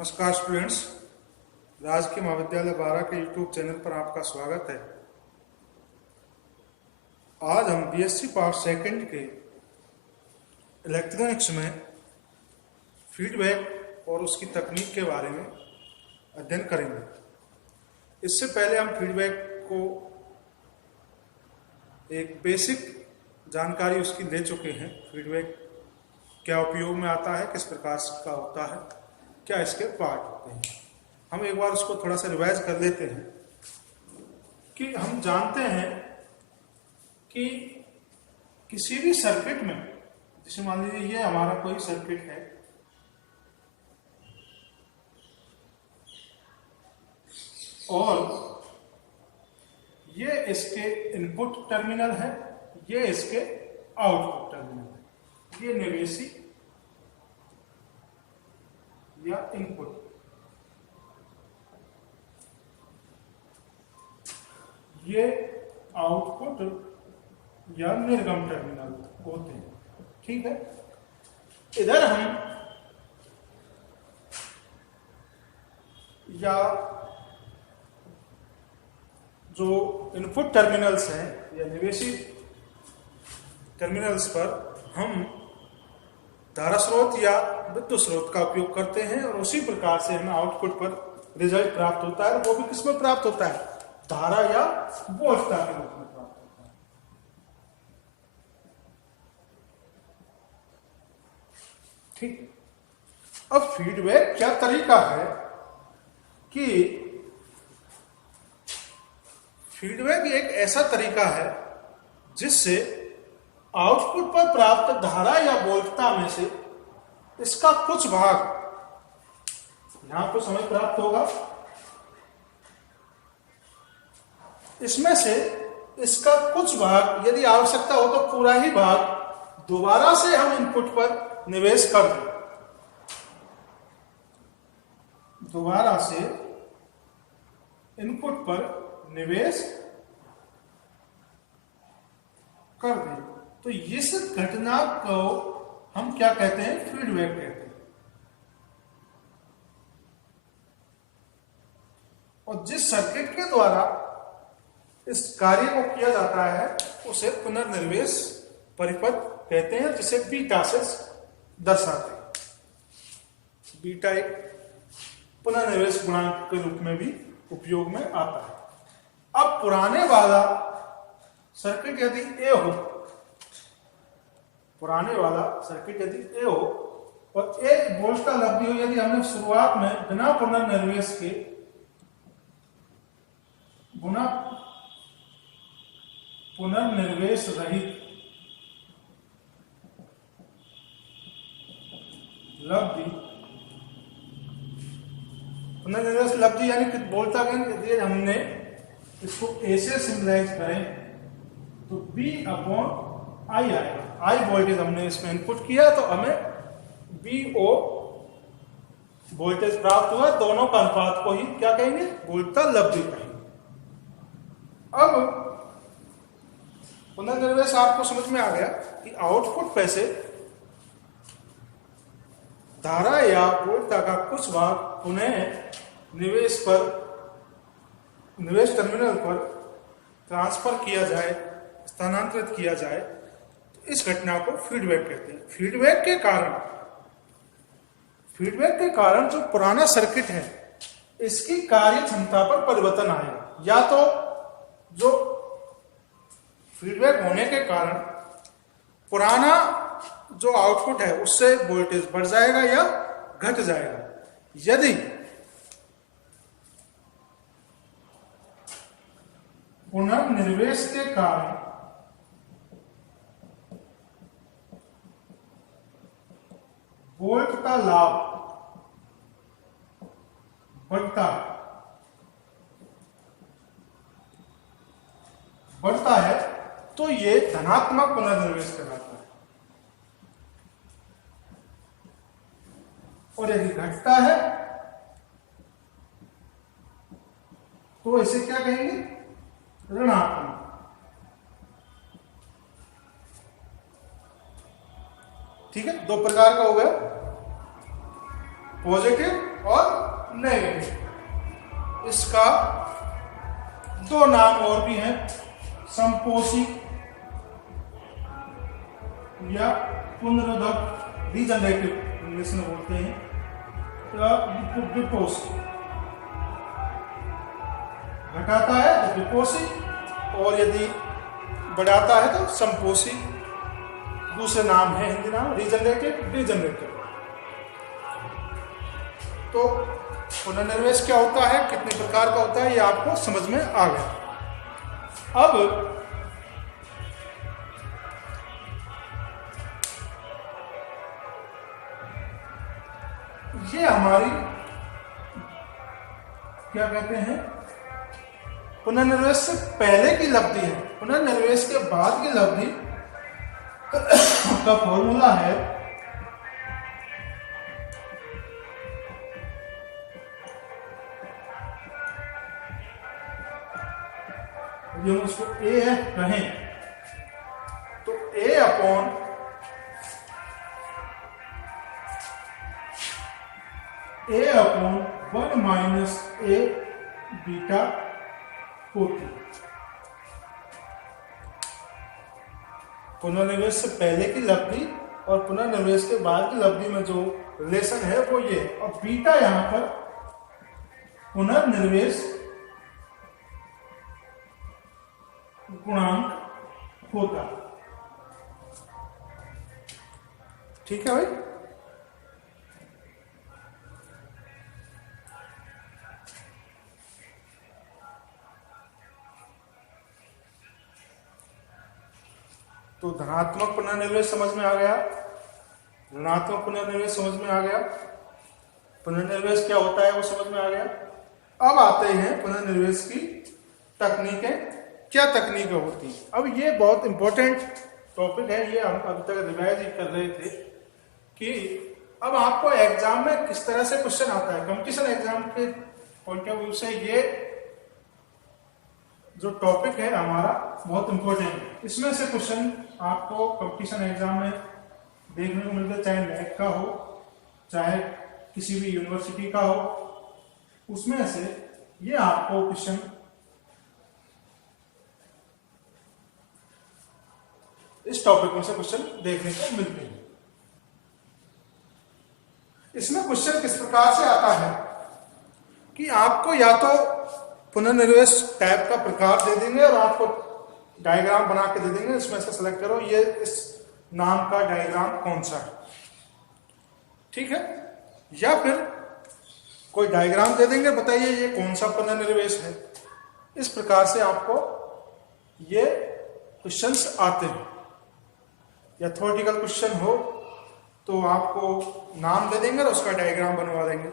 नमस्कार स्टूडेंट्स, राजकीय महाविद्यालय बारा के यूट्यूब चैनल पर आपका स्वागत है। आज हम बीएससी पार्ट सेकंड के इलेक्ट्रॉनिक्स में फीडबैक और उसकी तकनीक के बारे में अध्ययन करेंगे। इससे पहले हम फीडबैक को एक बेसिक जानकारी उसकी ले चुके हैं। फीडबैक क्या उपयोग में आता है, किस प्रकार का होता है, क्या इसके पार्ट होते हैं। हम एक बार उसको थोड़ा सा रिवाइज कर लेते हैं कि हम जानते हैं कि किसी भी सर्किट में, जैसे मान लीजिए ये हमारा कोई सर्किट है और ये इसके इनपुट टर्मिनल है, ये इसके आउटपुट टर्मिनल है। ये निवेशी या इनपुट, ये आउटपुट या निर्गम टर्मिनल होते हैं। ठीक है, इधर हम या जो इनपुट टर्मिनल्स हैं या निवेशी टर्मिनल्स पर हम धारा स्रोत या विद्युत स्रोत का उपयोग करते हैं और उसी प्रकार से हमें आउटपुट पर रिजल्ट प्राप्त होता है। वो भी किसमें प्राप्त होता है? धारा या वोल्टता के रूप में प्राप्त होता है। ठीक, अब फीडबैक क्या तरीका है कि फीडबैक एक ऐसा तरीका है जिससे आउटपुट पर प्राप्त धारा या वोल्टता में से इसका कुछ भाग, यहां कुछ हमें प्राप्त होगा, इसमें से इसका कुछ भाग यदि आवश्यकता हो तो पूरा ही भाग दोबारा से हम इनपुट पर निवेश कर दें। दोबारा से इनपुट पर निवेश कर दें तो इस घटना को हम क्या कहते हैं? फीडबैक कहते हैं। और जिस सर्किट के द्वारा इस कार्य को किया जाता है उसे पुनर्निर्वेश परिपथ कहते हैं, जिसे बीटा से दर्शाते हैं। बीटा एक पुनर्निर्वेश गुणांक के रूप में भी उपयोग में आता है। अब पुराने वाला सर्किट यदि ए हो, पुराने वाला सर्किट यदि ए हो और 1 वोल्ट का लब्धि हो, यदि हमने शुरुआत में बिना पुनर्निर्वेश के, बिना पुनर्निर्वेश रहित लब्धि, पुनर्निर्वेश लब्धि यानी कि वोल्टता यदि हमने इसको ए से सिंबलाइज करें तो बी अपॉन आई आएगा। आई वोल्टेज हमने इसमें इनपुट किया तो हमें VO वोल्टेज प्राप्त हुआ। दोनों का अनुपात को ही क्या कहेंगे? वोल्टता लब्धि कहेंगे। अब पुनर्निर्वेश आपको समझ में आ गया कि आउटपुट पे से धारा या वोल्टता का कुछ भाग पुनः निवेश टर्मिनल पर ट्रांसफर किया जाए, स्थानांतरित किया जाए, इस घटना को फीडबैक कहते हैं। फीडबैक के कारण जो पुराना सर्किट है इसकी कार्य क्षमता पर परिवर्तन आएगा। या तो जो फीडबैक होने के कारण पुराना जो आउटपुट है उससे वोल्टेज बढ़ जाएगा या घट जाएगा। यदि पुनर्निर्वेश के कारण वोल्ट का लाभ बढ़ता है तो ये धनात्मक पुनर्निर्वेश कहलाता है, और यदि घटता है तो इसे क्या कहेंगे? ऋणात्मक। ठीक है, दो प्रकार का हो गया, पॉजिटिव और नेगेटिव। इसका दो नाम और भी हैं, संपोषी या पुनरुद्धव, रीजनरेटिव इंग्लिश में बोलते हैं, विपोषी। घटाता है तो विपोषी, और यदि बढ़ाता है तो संपोषी। दूसरे नाम है, हिंदी नाम रीजनरेटिव, डिजनरेटिव। तो पुनर्निवेश क्या होता है, कितने प्रकार का होता है, ये आपको समझ में आ गया। अब ये हमारी क्या कहते हैं, पुनर्निवेश से पहले की लब्धि है। पुनर्निवेश के बाद की लब्धि का फॉर्मूला है जो उसको ए एफ कहें तो ए अपॉन वन माइनस ए बीटा होती। पुनर्निवेश से पहले की लब्धि और पुनर्निवेश के बाद की लब्धि में जो रिलेशन है वो ये, और बीटा यहां पर पुनर्निवेश गुणांक होता। ठीक है भाई। तो धनात्मक पुनर्निवेश समझ में आ गया, ऋणात्मक पुनर्निवेश समझ में आ गया, पुनर्निवेश क्या होता है वो समझ में आ गया। अब आते हैं पुनर्निवेश की तकनीकें, क्या तकनीकें होती हैं। अब ये बहुत इंपॉर्टेंट टॉपिक है, ये हम अभी तक रिवाइज ही कर रहे थे कि अब आपको एग्जाम में किस तरह से क्वेश्चन आता है। कंपटीशन एग्जाम के पॉइंट ऑफ व्यू से ये जो टॉपिक है हमारा बहुत इंपॉर्टेंट है। इसमें से क्वेश्चन आपको कंपटीशन एग्जाम में देखने को मिलता है, चाहे नेट का हो चाहे किसी भी यूनिवर्सिटी का हो, उसमें से ये आपको क्वेश्चन इस टॉपिक में से क्वेश्चन देखने को मिलते हैं। इसमें क्वेश्चन किस प्रकार से आता है कि आपको या तो पुनर्निवेश टाइप का प्रकार दे देंगे और आपको डायग्राम बना के दे देंगे, इसमें से सेलेक्ट करो ये इस नाम का डायग्राम कौन सा है, ठीक है। या फिर कोई डायग्राम दे देंगे, बताइए ये कौन सा पुनर्निवेश है। इस प्रकार से आपको ये क्वेश्चंस आते हैं। या थ्योरेटिकल क्वेश्चन हो तो आपको नाम दे देंगे और उसका डायग्राम बनवा देंगे।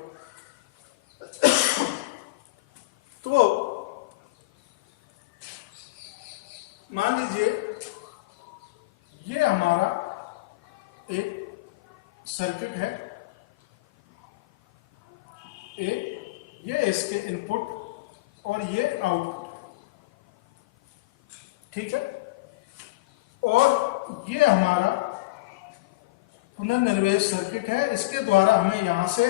तो मान लीजिए ये हमारा एक सर्किट है, ये इसके इनपुट और ये आउटपुट, ठीक है। और ये हमारा पुनर्निवेश सर्किट है, इसके द्वारा हमें यहां से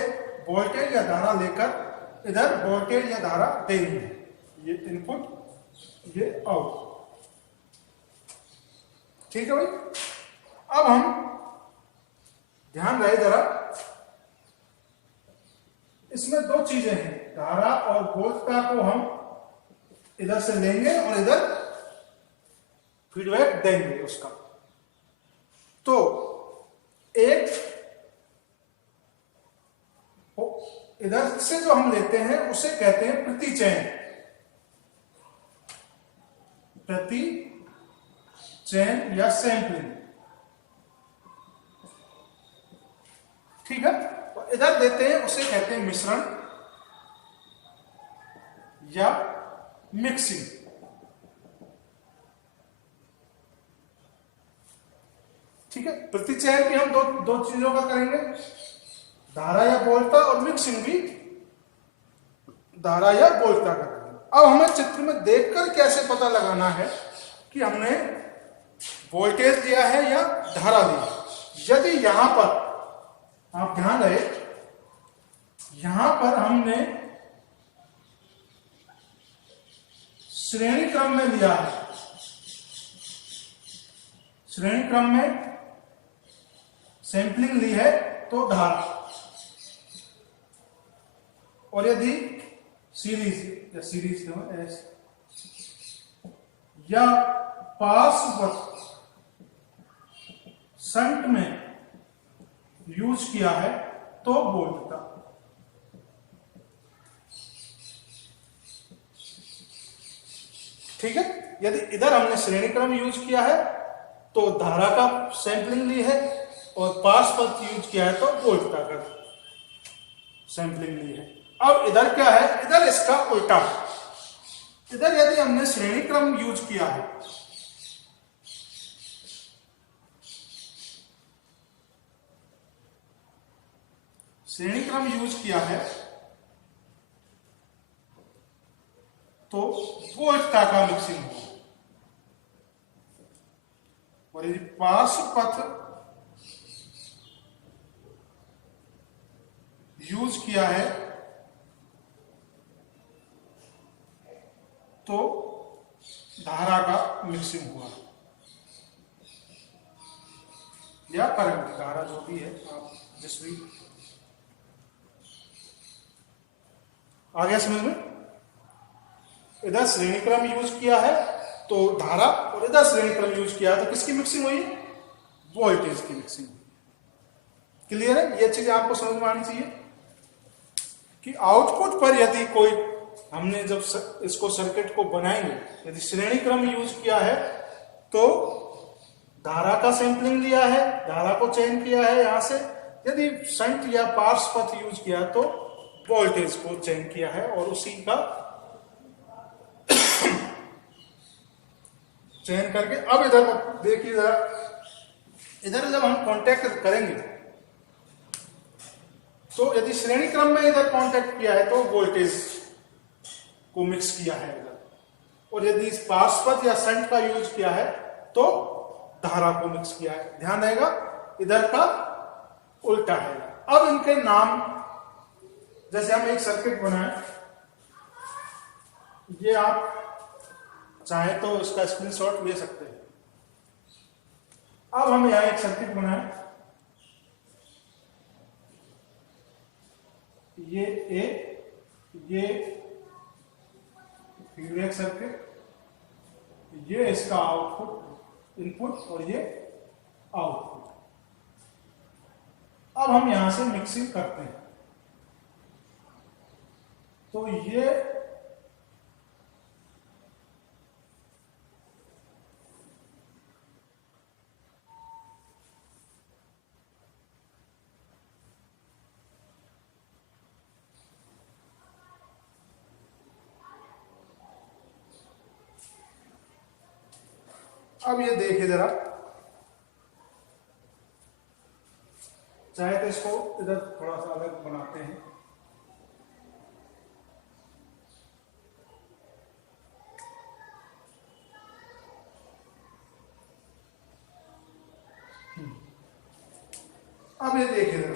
वोल्टेज या धारा लेकर इधर वोल्टेज या धारा देनी है। ये इनपुट ये आउटपुट, ठीक है भाई। अब हम ध्यान रहे जरा, इसमें दो चीजें हैं, धारा और वोल्टता को हम इधर से लेंगे और इधर फीडबैक देंगे उसका। तो एक इधर से जो हम लेते हैं उसे कहते हैं प्रतिचयन, प्रतिचयन या सैंपलिंग, ठीक है। और इधर देते हैं उसे कहते हैं मिश्रण या मिक्सिंग, ठीक है। प्रतिचयन भी हम दो चीजों का करेंगे, धारा या वोल्टता, और मिक्सिंग भी धारा या वोल्टता का करेंगे। अब हमें चित्र में देखकर कैसे पता लगाना है कि हमने वोल्टेज दिया है या धारा दी है। यदि यहां पर आप ध्यान रहे यहां पर हमने श्रेणी क्रम में लिया है, श्रेणी क्रम में सैंपलिंग ली है तो धारा, और यदि सीरीज या पार्श्वपथ शंट में यूज किया है तो वोल्टता। ठीक है, यदि इधर हमने श्रेणी क्रम यूज किया है तो धारा का सैंपलिंग ली है, और पार्श्वपथ यूज किया है तो वोल्टता का सैंपलिंग ली है। अब इधर क्या है, इधर इसका उल्टा है। इधर यदि हमने श्रेणी क्रम यूज किया है तो वोल्टता का मिक्सिंग होगा, और यदि पार्श्वपथ यूज किया है तो धारा का मिक्सिंग हुआ, या करंट, धारा जो भी है, आप जिस भी। आ गया समझ में? इधर श्रेणी क्रम यूज किया है तो धारा, और इधर श्रेणी क्रम यूज किया है तो किसकी मिक्सिंग हुई? वोल्टेज की मिक्सिंग हुई। क्लियर है? ये चीज आपको समझ में आनी चाहिए कि आउटपुट पर यदि कोई, हमने जब इसको सर्किट को बनाएंगे, यदि श्रेणी क्रम यूज किया है तो धारा का सैंपलिंग लिया है, धारा को चयन किया है यहां से। यदि शंट या पार्श्वपथ यूज किया तो वोल्टेज को चयन किया है, और उसी का चयन करके। अब इधर देखिए जरा, इधर जब हम कांटेक्ट करेंगे तो यदि श्रेणी क्रम में इधर कांटेक्ट किया है तो वोल्टेज को मिक्स किया है इधर, और यदि पार्श्वपथ या शंट का यूज किया है तो धारा को मिक्स किया है। ध्यान रहेगा, इधर का उल्टा है। अब इनके नाम, जैसे हम एक सर्किट बनाए, ये आप चाहे तो इसका स्क्रीनशॉट ले सकते हैं। अब हम यहां एक सर्किट बनाए, ये ए, ये फीडबैक सर्किट, ये इसका आउटपुट, इनपुट, और ये आउटपुट। अब हम यहां से मिक्सिंग करते हैं तो ये अब ये देखिए जरा, चाहे तो इसको इधर थोड़ा सा अलग बनाते हैं। अब ये देखिए जरा,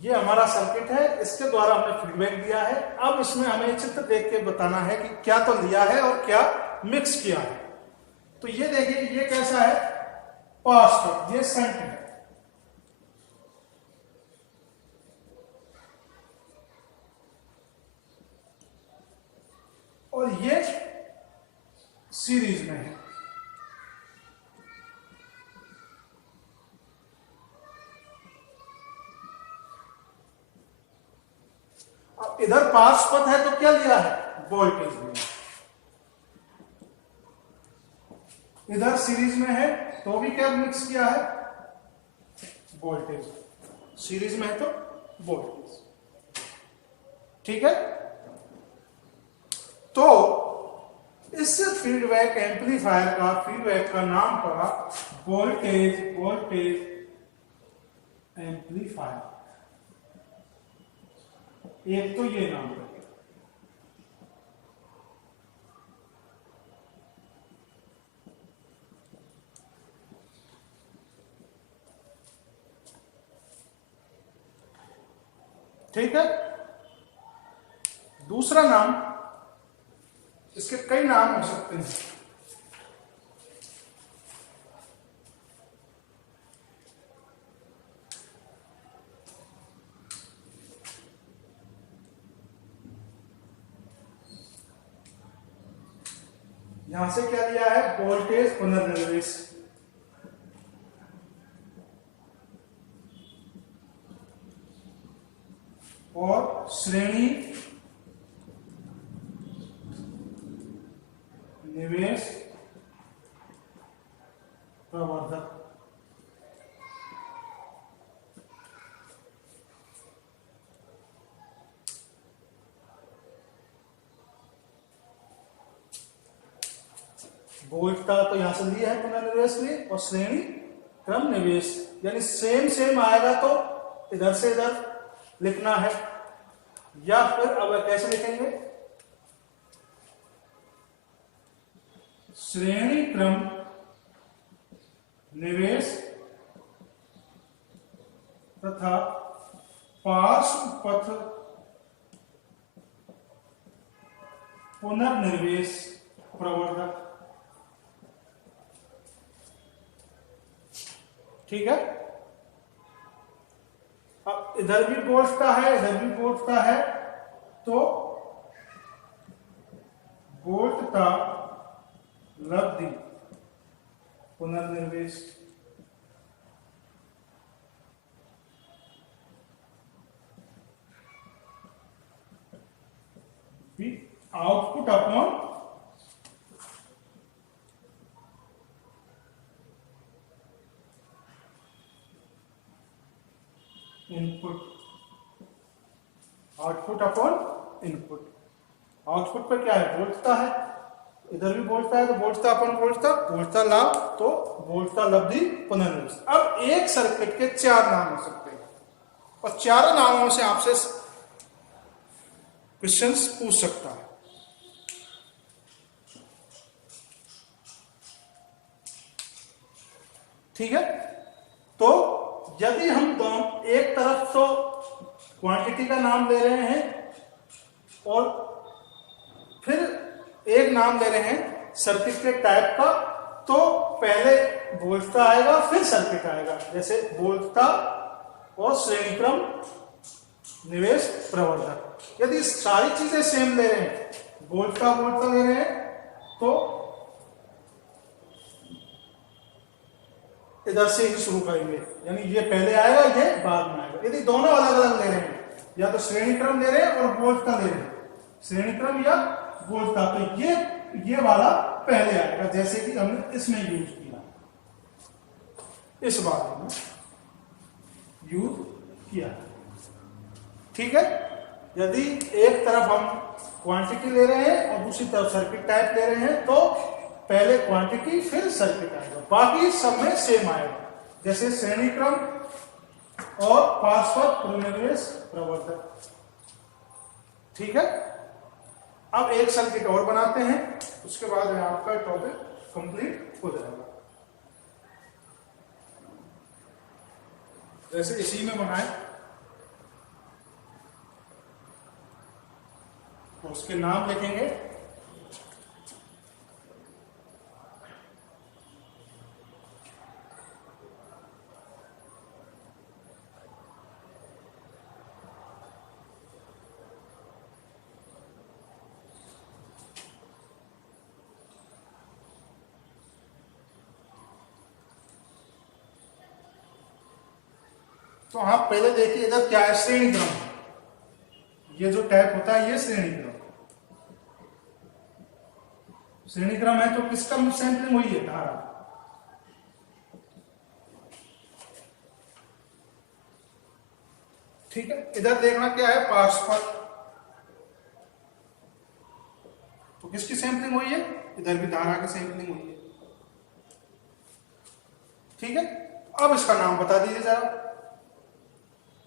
ये हमारा सर्किट है, इसके द्वारा हमने फीडबैक दिया है। अब इसमें हमें चित्र देख के बताना है कि क्या तो लिया है और क्या मिक्स किया है। तो ये देखिए, ये कैसा है? पार्श्वपथ, ये शंट है, और ये सीरीज में है। अब इधर पार्श्वपथ है तो क्या लिया है? वोल्टेज लिया। इधर सीरीज में है तो भी क्या मिक्स किया है? वोल्टेज। सीरीज में है तो वोल्टेज। ठीक है, तो इस फीडबैक एम्पलीफायर का, फीडबैक का नाम पड़ा वोल्टेज एम्पलीफायर। एक तो ये नाम है। ठीक है। दूसरा नाम, इसके कई नाम हो सकते हैं। यहां से क्या दिया है, वोल्टेज पुनर्निर्देश। और श्रेणी निवेश प्रवर्धक। वोल्टता तो यहां से लिया है पुनर्निवेश लिए, और श्रेणी क्रम निवेश, यानी सेम सेम आएगा तो इधर से इधर लिखना है, या फिर अब कैसे लिखेंगे, श्रेणी क्रम निवेश तथा पार्श्व पथ पुनर्निवेश प्रवर्धक। ठीक है। अब इधर भी वोल्टता है, इधर भी वोल्टता है, तो वोल्टता लब्धि पुनर्निर्देश। Output upon input, output upon input. Output पर क्या है, वोल्टता है, इधर भी वोल्टता है तो वोल्टता अपॉन वोल्टता, वोल्टता लाभ तो वोल्टता लब्धि पुनर्निर्देश। अब एक सर्किट के 4 नाम हो सकते हैं, और चारों नामों से आपसे क्वेश्चंस पूछ सकता है। ठीक है। तो यदि हम दोनों एक तरफ तो क्वांटिटी का नाम ले रहे हैं और फिर एक नाम ले रहे हैं सर्किट के टाइप का, तो पहले वोल्टता आएगा फिर सर्किट आएगा, जैसे वोल्टता और श्रेणीक्रम निवेश प्रवर्धक। यदि सारी चीजें सेम ले रहे हैं, वोल्टता ले रहे हैं, तो इधर से ही शुरू करेंगे, यानी ये पहले आएगा, ये बाद में आएगा। यदि दोनों अलग अलग ले रहे हैं, या तो श्रेणी क्रम ले रहे हैं और वोल्टता ले रहे हैं, श्रेणी क्रम या वोल्टता, तो ये वाला पहले आएगा, जैसे कि हमने इसमें यूज किया, इस बात में यूज किया। ठीक है। यदि एक तरफ हम क्वांटिटी ले रहे हैं और दूसरी तरफ सर्किट टाइप ले रहे हैं, तो पहले क्वांटिटी फिर सर्किट आएगा, बाकी सब में सेम आएगा, जैसे श्रेणी क्रम और पार्श्व पुनर्निवेश प्रवर्धक। ठीक है। अब एक सर्किट और बनाते हैं, उसके बाद आपका टॉपिक कंप्लीट हो जाएगा। जैसे इसी में बनाए, तो उसके नाम लिखेंगे, तो आप पहले देखिए इधर क्या है, श्रेणी क्रम। ये जो टैप होता है ये श्रेणी क्रम, श्रेणी क्रम है, तो किसका सैंपलिंग हुई है, धारा। ठीक है। इधर देखना क्या है, पार्श्व, तो किसकी सैंपलिंग हुई है, इधर भी धारा की सैंपलिंग हुई है। ठीक है। अब इसका नाम बता दीजिए जरा।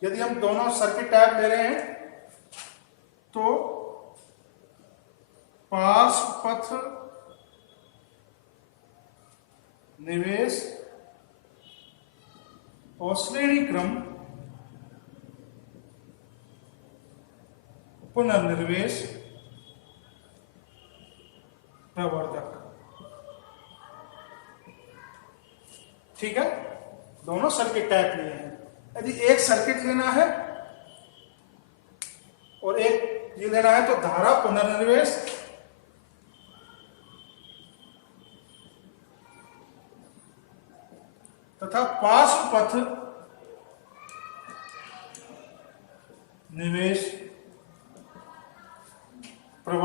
यदि हम दोनों सर्किट टाइप ले रहे हैं, तो पार्श्व पथ निवेश और श्रेणी क्रम पुनर्निर्वेश प्रवर्धक। ठीक है, दोनों सर्किट टाइप लिए हैं। यदि एक सर्किट लेना है और एक ये लेना है तो धारा पुनर्निर्वेश तथा पार्श्व पथ निवेश